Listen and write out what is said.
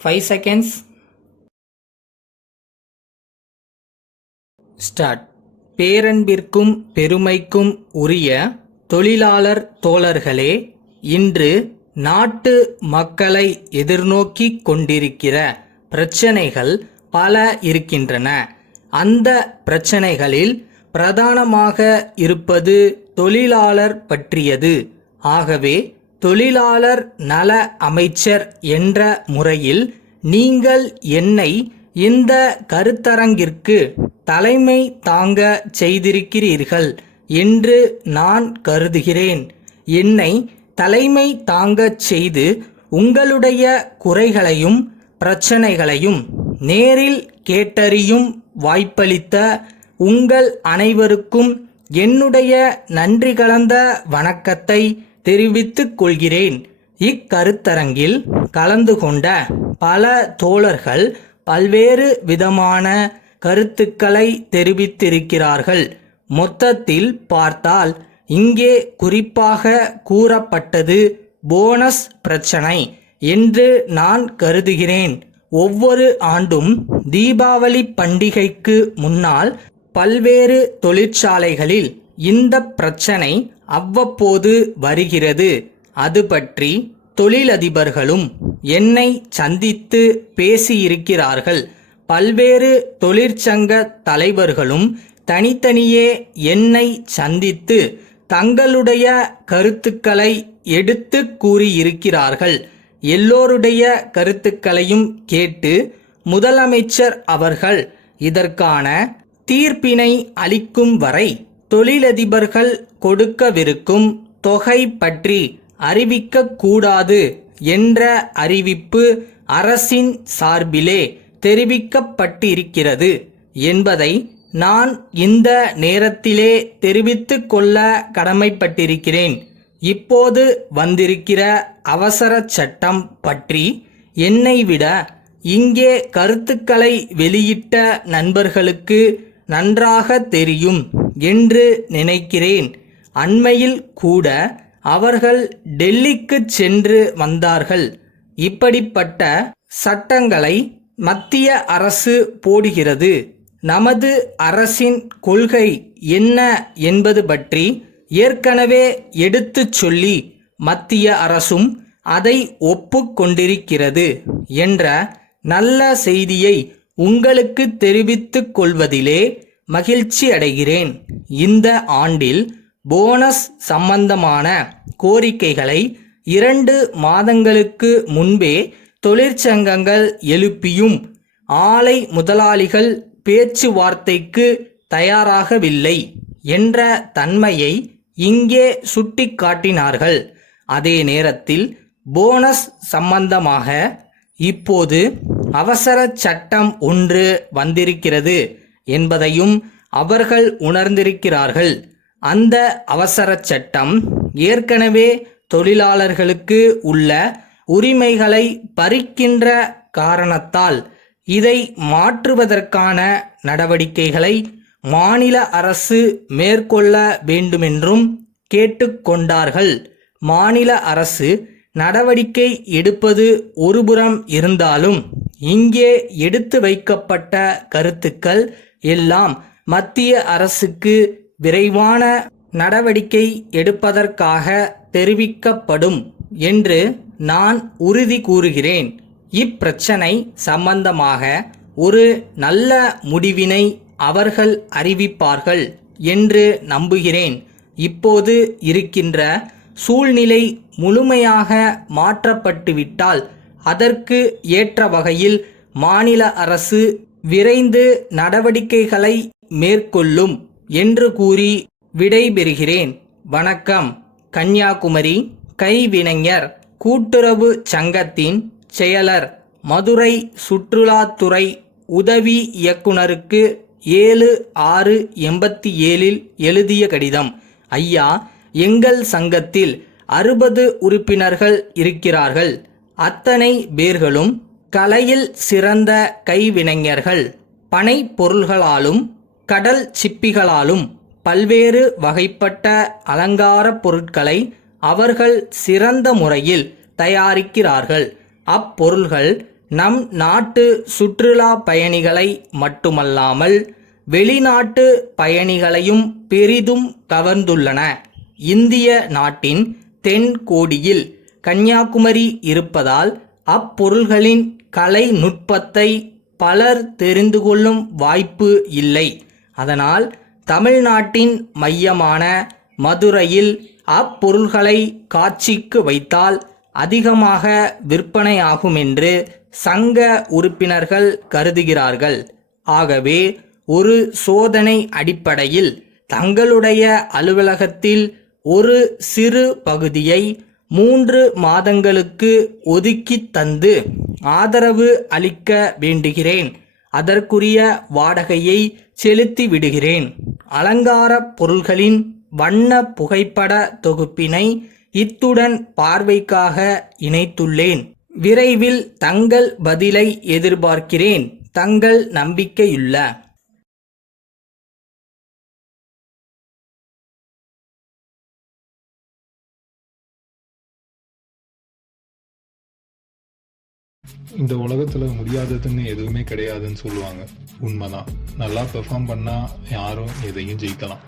5 seconds. Start. பேரன்பிற்கும் பெருமைக்கும் உரிய தொழிலாளர் தோழர்களே, இன்று நாட்டு மக்களை எதிர்நோக்கிக் கொண்டிருக்கிற பிரச்சனைகள் பல இருக்கின்றன. அந்த பிரச்சனைகளில் பிரதானமாக இருப்பது தொழிலாளர் பற்றியது. ஆகவே தொழிலாளர் நல அமைச்சர் என்ற முறையில் நீங்கள் என்னை இந்த கருத்தரங்கிற்கு தலைமை தாங்க செய்திருக்கிறீர்கள் என்று நான் கருதுகிறேன். என்னை தலைமை தாங்கச் செய்து உங்களுடைய குறைகளையும் பிரச்சனைகளையும் நேரில் கேட்டறியும் வாய்ப்பளித்த உங்கள் அனைவருக்கும் என்னுடைய நன்றி கலந்த வணக்கத்தை தெரிவித்துக் கொள்கிறேன். இக்கருத்தரங்கில் கலந்து கொண்ட பல தோழர்கள் பல்வேறு விதமான கருத்துக்களை தெரிவித்திருக்கிறார்கள். மொத்தத்தில் பார்த்தால் இங்கே குறிப்பாக கூறப்பட்டது போனஸ் பிரச்சனை என்று நான் கருதுகிறேன். ஒவ்வொரு ஆண்டும் தீபாவளி பண்டிகைக்கு முன்னால் பல்வேறு தொழிற்சாலைகளில் இந்த பிரச்சனை அவ்வப்போது வருகிறது. அது பற்றி தொழிலதிபர்களும் என்னை சந்தித்து பேசியிருக்கிறார்கள். பல்வேறு தொழிற்சங்க தலைவர்களும் தனித்தனியே என்னை சந்தித்து தங்களுடைய கருத்துக்களை எடுத்து கூறியிருக்கிறார்கள். எல்லோருடைய கருத்துக்களையும் கேட்டு முதலமைச்சர் அவர்கள் இதற்கான தீர்ப்பினை அளிக்கும் வரை தொழிலதிபர்கள் கொடுக்கவிருக்கும் தொகை பற்றி அறிவிக்கக்கூடாது என்ற அறிவிப்பு அரசின் சார்பிலே தெரிவிக்கப்பட்டிருக்கிறது என்பதை நான் இந்த நேரத்திலே தெரிவித்துக் கொள்ள கடமைப்பட்டிருக்கிறேன். இப்போது வந்திருக்கிற அவசர சட்டம் பற்றி என்னை விட இங்கே கருத்துக்களை வெளியிட்ட நண்பர்களுக்கு நன்றாக தெரியும் என்று நினைக்கிறேன். அண்மையில் கூட அவர்கள் டெல்லிக்கு சென்று வந்தார்கள். இப்படிப்பட்ட சட்டங்களை மத்திய அரசு போடுகிறது. நமது அரசின் கொள்கை என்ன என்பது பற்றி ஏற்கனவே எடுத்துச் சொல்லி மத்திய அரசும் அதை ஒப்புக்கொண்டிருக்கிறது என்ற நல்ல செய்தியை உங்களுக்கு தெரிவித்துக் கொள்வதிலே மகிழ்ச்சி அடைகிறேன். இந்த ஆண்டில் போனஸ் சம்பந்தமான கோரிக்கைகளை 2 மாதங்களுக்கு முன்பே தொழிற்சங்கங்கள் எழுப்பியும் ஆலை முதலாளிகள் பேச்சுவார்த்தைக்கு தயாராகவில்லை என்ற தன்மையை இங்கே சுட்டிக்காட்டினார்கள். அதே நேரத்தில் போனஸ் சம்பந்தமாக இப்போது அவசர சட்டம் ஒன்று வந்திருக்கிறது என்பதையும் அவர்கள் உணர்ந்திருக்கிறார்கள். அந்த அவசர சட்டம் ஏற்கனவே தொழிலாளர்களுக்கு உள்ள உரிமைகளை பறிக்கின்ற காரணத்தால் இதை மாற்றுவதற்கான நடவடிக்கைகளை மாநில அரசு மேற்கொள்ள வேண்டுமென்றும் கேட்டுக்கொண்டார்கள். மாநில அரசு நடவடிக்கை எடுப்பது ஒருபுறம் இருந்தாலும் இங்கே எடுத்து வைக்கப்பட்ட கருத்துக்கள் எல்லாம் மத்திய அரசுக்கு விரைவான நடவடிக்கை எடுப்பதற்காக தெரிவிக்கப்படும் என்று நான் உறுதி கூறுகிறேன். இப்பிரச்சனை சம்பந்தமாக ஒரு நல்ல முடிவினை அவர்கள் அறிவிப்பார்கள் என்று நம்புகிறேன். இப்போது இருக்கின்ற சூழ்நிலை முழுமையாக மாற்றப்பட்டுவிட்டால் அதற்கு ஏற்ற வகையில் மாநில அரசு விரைந்து நடவடிக்கைகளை மேற்கொள்ளும் என்று கூறி விடைபெறுகிறேன். வணக்கம். கன்னியாகுமரி கைவினைஞர் கூட்டுறவு சங்கத்தின் செயலர், மதுரை சுற்றுலாத்துறை உதவி இயக்குனருக்கு 7/6/87 எழுதிய கடிதம். ஐயா, எங்கள் சங்கத்தில் 60 உறுப்பினர்கள் இருக்கிறார்கள். அத்தனை பேர்களும் கலையில் சிறந்த கைவினைஞர்கள். பனை பொருள்களாலும் கடல் சிப்பிகளாலும் பல்வேறு வகைப்பட்ட அலங்கார பொருட்களை அவர்கள் சிறந்த முறையில் தயாரிக்கிறார்கள். அப்பொருள்கள் நம் நாட்டு சுற்றுலா பயணிகளை மட்டுமல்லாமல் வெளிநாட்டு பயணிகளையும் பெரிதும் கவர்ந்துள்ளன. இந்திய நாட்டின் தென் கோடியில் கன்னியாகுமரி இருப்பதால் அப்பொருள்களின் கலை நுட்பத்தை பலர் தெரிந்து கொள்ளும் வாய்ப்பு இல்லை. அதனால் தமிழ்நாட்டின் மையமான மதுரையில் அப்பொருள்களை காட்சிக்கு வைத்தால் அதிகமாக விற்பனையாகும் என்று சங்க உறுப்பினர்கள் கருதுகிறார்கள். ஆகவே ஒரு சோதனை அடிப்படையில் தங்களுடைய அலுவலகத்தில் ஒரு சிறு பகுதியை 3 மாதங்களுக்கு ஒதுக்கித் தந்து ஆதரவு அளிக்க வேண்டுகிறேன். அதற்குரிய வாடகையை செலுத்தி விடுகிறேன். அலங்கார பொருள்களின் வண்ண புகைப்பட தொகுப்பினை இத்துடன் பார்வைக்காக இணைத்துள்ளேன். விரைவில் தங்கள் பதிலை எதிர்பார்க்கிறேன். தங்கள் நம்பிக்கையுள்ள இந்த உலகத்துல முடியாததுன்னு எதுவுமே கிடையாதுன்னு சொல்லுவாங்க. உண்மைதான். நல்லா பெர்ஃபார்ம் பண்ணா யாரும் எதையும் ஜெயிக்கலாம்.